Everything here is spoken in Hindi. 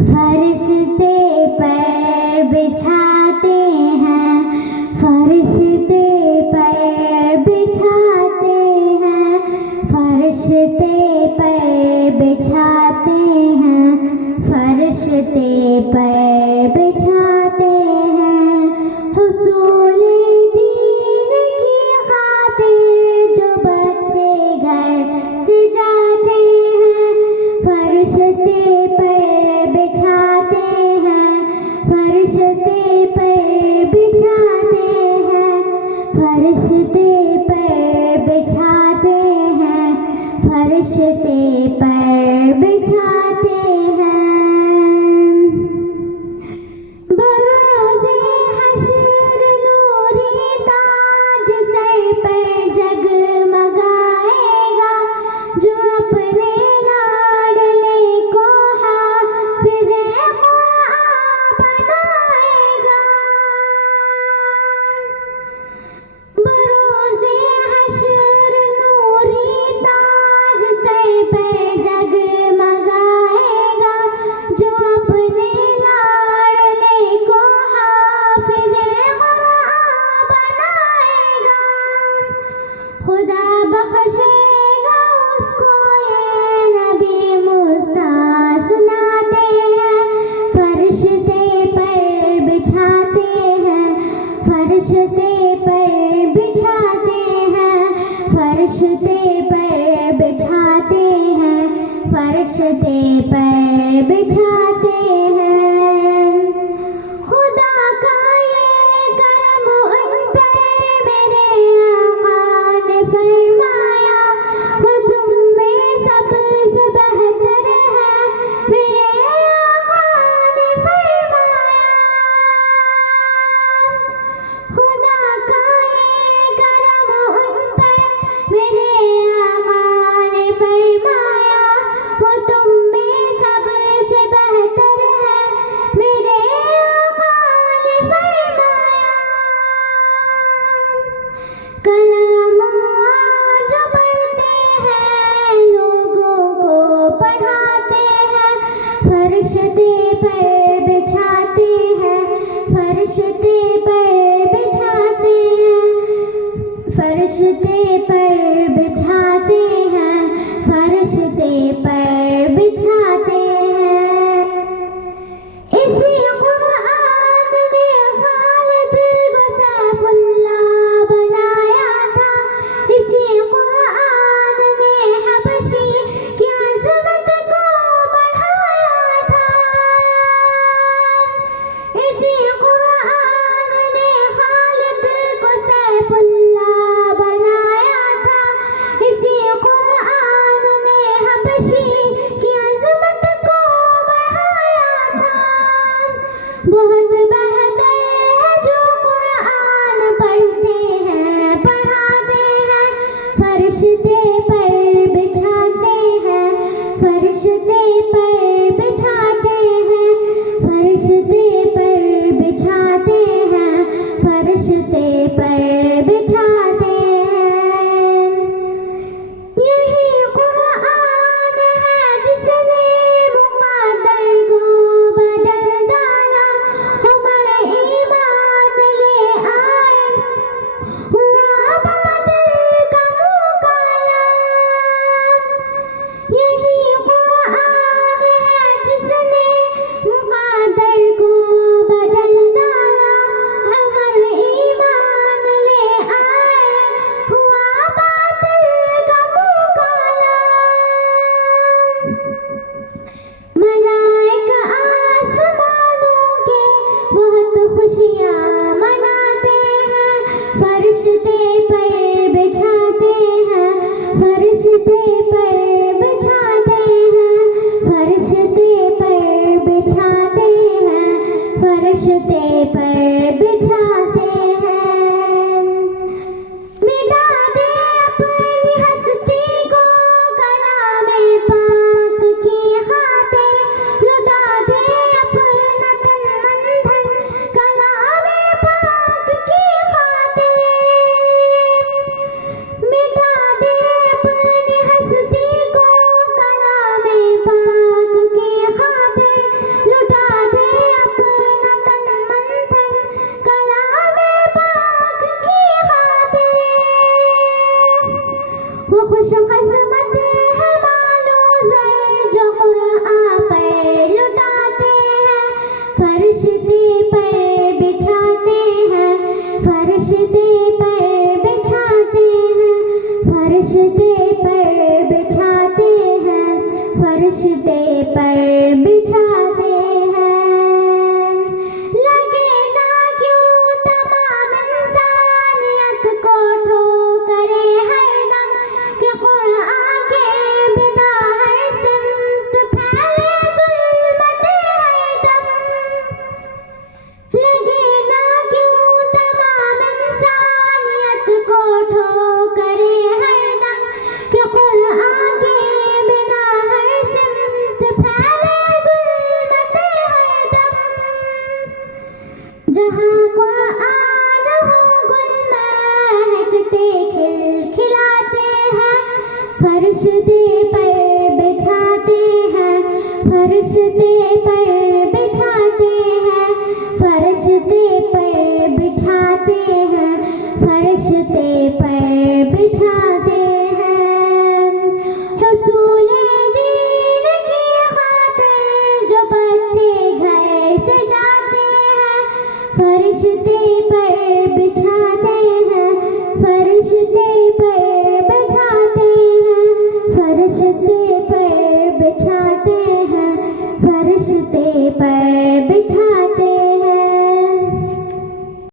फरिश्ते पर बिछाते हैं, फरिश्ते पर बिछाते हैं, फरिश्ते पर बिछाते हैं, फरिश्ते पर बिछाते हैं। हुसूल दीन की खातिर जो बच्चे घर से जाते हैं, फरिश्ते पर बिछाते हैं, फरिश्ते पर बिछाते हैं, फरिश्ते पर बिछाते हैं, फरिश्ते पर बिछाते हैं। बरोज़े हश्र नूरी ताज सर पर जगमगाएगा, जो अपने लाडले को हाफ़िज़े क़ुरआन बनाएगा। बरोज़े हश्र नूरी ताज सर पर जगमगाएगा, जो अपने लाडले को हाफ़िज़े क़ुरआन बनाएगा। खुदा बख्शेगा उसको ये नबी मुस्ता सुनाते हैं, फरिश्ते पर बिछाते हैं, फरिश्ते पर बिछाते हैं, फरिश्ते पर बिछाते हैं, फरिश्ते पर बिछाते हैं। खुदा का ये करम उन पर मेरे आका ने फरमाया, वो तुम में सबसे बेहतर है, मेरे आका ने फरमाया। खुदा का ये करम उन पर मेरे आका ने फरमाया, वो तुम में सबसे बेहतर है, मेरे आका ने फरमाया। कलाम जो पढ़ते हैं लोगों को पढ़ाते हैं, फरिश्ते पर बिछाते हैं, फरिश्ते पर बिछाते हैं, फरिश्ते पर बिछाते हैं, फरिश्ते पर बिछाते हैं। इसी क़ुरआन ने खालिद को सैफुल्लाह बनाया था, इसी क़ुरआन ने हबशी की अज़मत को बढ़ाया था। इसी क़ुरआन ने खालिद को सैफुल्लाह बनाया था, इसी क़ुरआन ने हबशी की अज़मत को बढ़ाया था। बहुत बेहतर है जो क़ुरआन पढ़ते हैं पढ़ाते हैं, फरिश्ते पर बिछाते हैं, फरिश्ते पर बिछाते हैं, फरिश्ते पर बिछाते हैं, फरिश्ते पर बिछाते हैं। यही क़ुरआन है जिसने मुक़द्दर को बदल डाला, हमारे ईमान ले आए, हुआ बातिल का मुँह काला। यही क़ुरआन है जिसने मुक़द्दर को बदल डाला, हमारे ईमान ले आए, हुआ बातिल का मुँह काला। मलाइक आसमानों के बहुत खुशियाँ मनाते हैं, फरिश्ते पर बिछाते हैं, फरिश्ते पर बिछाते हैं, फरिश्ते पर बिछाते हैं, फरिश्ते पर बिछाते हैं। मिटा दे अपनी हस्ती को कलामे पाक की खातिर, लुटा दे अपना तन मन धन कलामे पाक की खातिर। मिटा दे अपनी हस्ती को कलामे पाक की खातिर, पर बिछाते हैं। लगे ना क्यों तमाम इंसानियत को ठोकरे हरदम कि कुरान के बिना हर सिमत फैले जुल्मते हरदम। लगे ना क्यों तमाम इंसानियत को ठोकरे हरदम कि कुरान के बिना हर सिमत फैले जुल्मते हरदम। जहाँ कुरान हो गुल महकते खिलखिलाते हैं, फरिश्ते पर बिछाते हैं, फरिश्ते पर